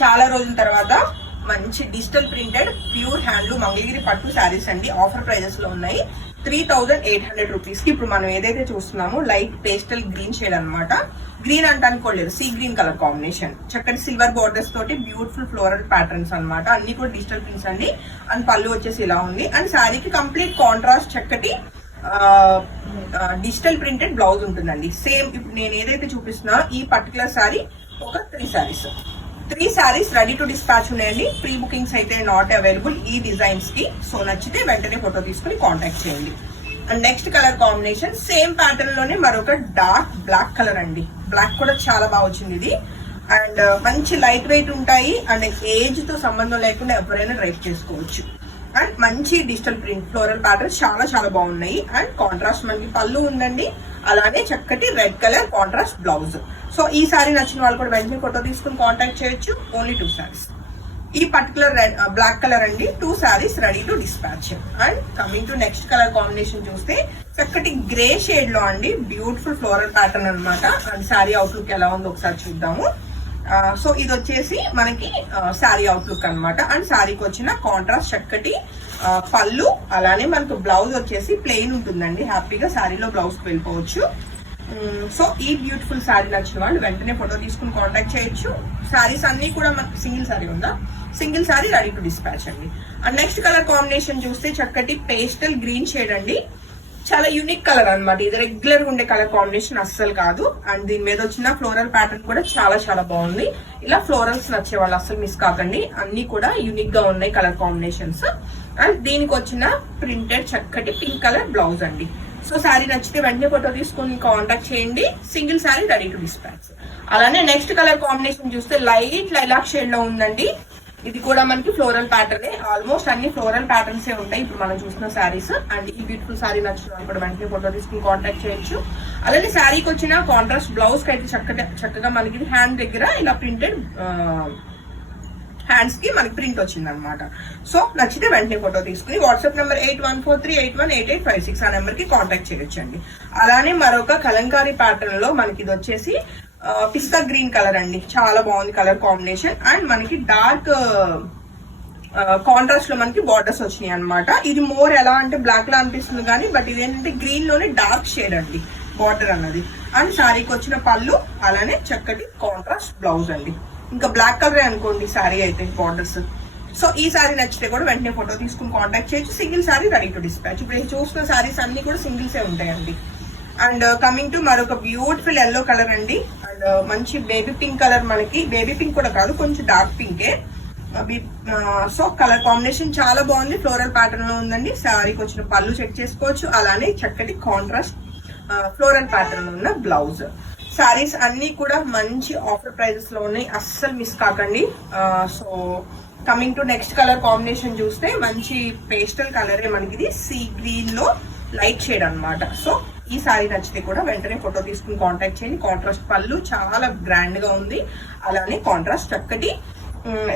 చాలా రోజుల తర్వాత మంచి digital printed pure handloom Mangalagiri పట్టు శారీస్ అండి. ఆఫర్ ప్రైజెస్ లో ఉన్నాయి. 3800 రూపీస్ కి ఇప్పుడు మనం ఏదైతే చూస్తున్నామో లైట్ పేస్టల్ గ్రీన్ షేడ్ అన్నమాట. గ్రీన్ అంటానికి కూడా లేదు, సీ గ్రీన్ కలర్ కాంబినేషన్, చక్కటి సిల్వర్ బోర్డర్స్ తోటి బ్యూటిఫుల్ ఫ్లోరల్ ప్యాటర్న్స్ అన్నమాట. అన్ని కూడా డిజిటల్ ప్రింట్స్ అండి. అండ్ పళ్ళు వచ్చేసి ఇలా ఉంది. అండ్ శారీకి కంప్లీట్ కాంట్రాస్ట్ చక్కటి డిజిటల్ ప్రింటెడ్ బ్లౌజ్ ఉంటుందండి. సేమ్ ఇప్పుడు నేను ఏదైతే చూపిస్తున్నా ఈ పర్టికులర్ శారీ ఒక 3 సారీస్ రెడీ టు డిస్పాచ్ ఉన్నాయండి. ప్రీ బుకింగ్స్ అయితే నాట్ అవైలబుల్ ఈ డిజైన్స్ కి. సో నచ్చితే వెంటనే ఫోటో తీసుకుని కాంటాక్ట్ చేయండి. And next colour combination same pattern లోనే మరొక డార్క్ బ్లాక్ కలర్ అండి. బ్లాక్ కూడా చాలా బాగా వచ్చింది ఇది. అండ్ మంచి లైట్ వెయిట్ ఉంటాయి. అండ్ ఏజ్ తో సంబంధం లేకుండా ఎవరైనా డ్రైవ్ చేసుకోవచ్చు. అండ్ మంచి డిజిటల్ ప్రింట్ ఫ్లోరల్ ప్యాటర్న్స్ చాలా చాలా బాగున్నాయి. అండ్ కాంట్రాస్ట్ మనకి పళ్ళు ఉందండి. అలానే చక్కటి red colour contrast blouse. So ఈ సారీ నచ్చిన వాళ్ళు కూడా వెంటనే ఫోటో తీసుకుని కాంటాక్ట్ చేయొచ్చు. ఓన్లీ 2 సారీస్. ఈ పర్టికులర్ బ్లాక్ కలర్ అండి. 2 saris ready to dispatch. And coming to next colour combination చూస్తే చక్కటి గ్రే షేడ్ లో అండి బ్యూటిఫుల్ ఫ్లోరల్ ప్యాటర్న్ అనమాట. అండ్ సారీ అవుట్లుక్ ఎలా ఉందో ఒకసారి చూద్దాము. సో ఇది వచ్చేసి మనకి శారీ అవుట్లుక్ అనమాట. అండ్ శారీకి వచ్చిన కాంట్రాస్ట్ చక్కటి పళ్ళు, అలానే మనకు బ్లౌజ్ వచ్చేసి ప్లెయిన్ ఉంటుందండి. హ్యాపీగా శారీలో బ్లౌజ్ కి వెళ్ళిపోవచ్చు. సో ఈ బ్యూటిఫుల్ శారీ నచ్చిన వాళ్ళు వెంటనే ఫోటో తీసుకుని కాంటాక్ట్ చేయొచ్చు. శారీస్ అన్ని కూడా మనకు సింగిల్ శారీ ఉందా, single sari ready to dispatch అండి. అండ్ నెక్స్ట్ కలర్ కాంబినేషన్ చూస్తే చక్కటి పేస్టల్ గ్రీన్ షేడ్ అండి. చాలా యూనిక్ కలర్ అనమాట. ఇది రెగ్యులర్ ఉండే కలర్ కాంబినేషన్ అస్సలు కాదు. అండ్ దీని మీద వచ్చిన ఫ్లోరల్ ప్యాటర్న్ కూడా చాలా చాలా బాగుంది. ఇలా ఫ్లోరల్స్ నచ్చే వాళ్ళు అస్సలు మిస్ కాకండి. అన్ని కూడా యూనిక్ గా ఉన్నాయి కలర్ కాంబినేషన్స్. అండ్ దీనికి వచ్చిన ప్రింటెడ్ చక్కటి పింక్ కలర్ బ్లౌజ్ అండి. సో శారీ నచ్చితే వెంటనే ఫోటో తీసుకొని కాంటాక్ట్ చేయండి. Single sari ready to dispatch. అలానే నెక్స్ట్ కలర్ కాంబినేషన్ చూస్తే లైట్ లైలాక్ షేడ్ లో ఉందండి. ఇది కూడా మనకి ఫ్లోరల్ ప్యాటర్న్. ఆల్మోస్ట్ అన్ని ఫ్లోరల్ ప్యాటర్న్స్ ఏ ఉంటాయి ఇప్పుడు మనం చూసిన శారీస్. అండ్ ఈ బ్యూటిఫుల్ శారీ నచ్చిన కూడా వెంటనే ఫోటో తీసుకుని కాంటాక్ట్ చేయొచ్చు. అలానే శారీకి వచ్చిన కాంట్రాస్ట్ బ్లౌజ్ కి అయితే చక్కగా మనకి హ్యాండ్ దగ్గర ఇలా ప్రింటెడ్ హ్యాండ్స్ కి మనకి ప్రింట్ వచ్చింది అనమాట. సో నచ్చితే వెంటనే ఫోటో తీసుకుని వాట్సాప్ నెంబర్ 8143818856 ఆ నెంబర్ కి కాంటాక్ట్ చేయొచ్చండి. అలానే మరొక కలంకారీ ప్యాటర్న్ లో మనకి ఇది వచ్చేసి పిస్తా గ్రీన్ కలర్ అండి. చాలా బాగుంది కలర్ కాంబినేషన్. అండ్ మనకి డార్క్ కాంట్రాస్ట్ లో మనకి బార్డర్స్ వచ్చినాయి అనమాట. ఇది మోర్ ఎలా అంటే బ్లాక్ లా అనిపిస్తుంది కానీ బట్ ఇదేంటంటే గ్రీన్ లోనే డార్క్ షేడ్ అండి బార్డర్ అన్నది. అండ్ శారీకి వచ్చిన పళ్ళు, అలానే చక్కటి కాంట్రాస్ట్ బ్లౌజ్ అండి. ఇంకా బ్లాక్ కలర్ అనుకోండి శారీ అయితే బార్డర్స్. సో ఈ శారీ నచ్చితే కూడా వెంటనే ఫోటో తీసుకుని కాంటాక్ట్ చేయొచ్చు. Single sari ready to dispatch. ఇప్పుడు చూస్తున్న శారీస్ అన్ని కూడా సింగిల్సే ఉంటాయండి. అండ్ కమింగ్ టు మరొక బ్యూటిఫుల్ ఎల్లో కలర్ అండి. అండ్ మంచి బేబీ పింక్ కలర్, మనకి బేబీ పింక్ కూడా కాదు కొంచెం డార్క్ పింకే. సో కలర్ కాంబినేషన్ చాలా బాగుంది. ఫ్లోరల్ ప్యాటర్న్ లో ఉందండి. శారీకి వచ్చిన పళ్ళు చెక్ చేసుకోవచ్చు. అలానే చక్కటి కాంట్రాస్ట్ ఫ్లోరల్ ప్యాటర్న్ ఉన్న బ్లౌజ్. శారీస్ అన్ని కూడా మంచి ఆఫర్ ప్రైజెస్ లో ఉన్నాయి. అస్సలు మిస్ కాకండి. So coming to next colour combination చూస్తే మంచి పేస్టల్ కలరే మనకి ఇది సీ గ్రీన్ లో లైట్ షేడ్ అనమాట. సో ఈ సారీ నచ్చితే కూడా వెంటనే ఫోటో తీసుకుని కాంటాక్ట్ చేయండి. కాంట్రాస్ట్ పళ్ళు చాలా గ్రాండ్ గా ఉంది. అలానే కాంట్రాస్ట్ చక్కటి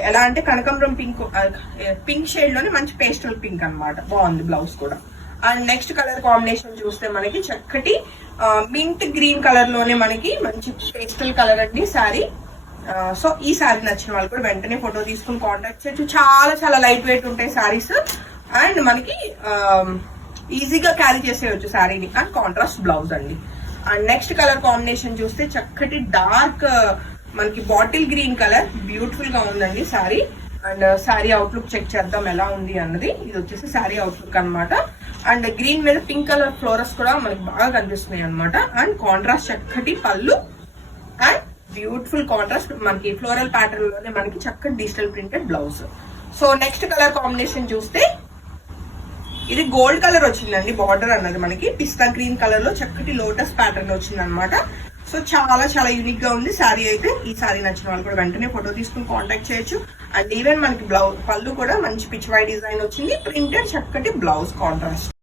ఎలా అంటే కనకాంబరం పింక్ షేడ్ లోనే మంచి పేస్టల్ పింక్ అనమాట. బాగుంది బ్లౌజ్ కూడా. అండ్ నెక్స్ట్ కలర్ కాంబినేషన్ చూస్తే మనకి చక్కటి మింట్ గ్రీన్ కలర్ లోనే మనకి మంచి పేస్టల్ కలర్ అండి శారీ. సో ఈ శారీ నచ్చిన వాళ్ళు కూడా వెంటనే ఫోటో తీసుకుని కాంటాక్ట్ చేయొచ్చు. చాలా చాలా లైట్ వెయిట్ ఉంటాయి శారీస్. అండ్ మనకి ఈజీగా క్యారీ చేసేయచ్చు శారీని. అండ్ కాంట్రాస్ట్ బ్లౌజ్ అండి. అండ్ నెక్స్ట్ కలర్ కాంబినేషన్ చూస్తే చక్కటి డార్క్ మనకి బాటిల్ గ్రీన్ కలర్ బ్యూటిఫుల్ గా ఉందండి sari. And sari outlook check చేద్దాం ఎలా ఉంది అన్నది. ఇది వచ్చేసి శారీ అవుట్లుక్ అనమాట. అండ్ గ్రీన్ మీద పింక్ కలర్ ఫ్లోరస్ కూడా మనకి బాగా కనిపిస్తున్నాయి అనమాట. అండ్ కాంట్రాస్ట్ చక్కటి పళ్ళు అండ్ బ్యూటిఫుల్ కాంట్రాస్ట్ మనకి ఫ్లోరల్ ప్యాటర్న్ లోనే మనకి చక్కటి digital printed blouse. So next colour combination చూస్తే ఇది గోల్డ్ కలర్ వచ్చిందండి. బార్డర్ అన్నది మనకి పిస్తా గ్రీన్ కలర్ లో చక్కటి లోటస్ ప్యాటర్న్ వచ్చింది అనమాట. సో చాలా చాలా యూనిక్ గా ఉంది శారీ అయితే. ఈ శారీ నచ్చిన వాళ్ళు కూడా వెంటనే ఫోటో తీసుకుని కాంటాక్ట్ చేయొచ్చు. అండ్ ఈవెన్ మనకి పళ్ళు కూడా మంచి పిచ్ వై డిజైన్ వచ్చింది. ప్రింటెడ్ చక్కటి బ్లౌజ్ కాంట్రాస్ట్.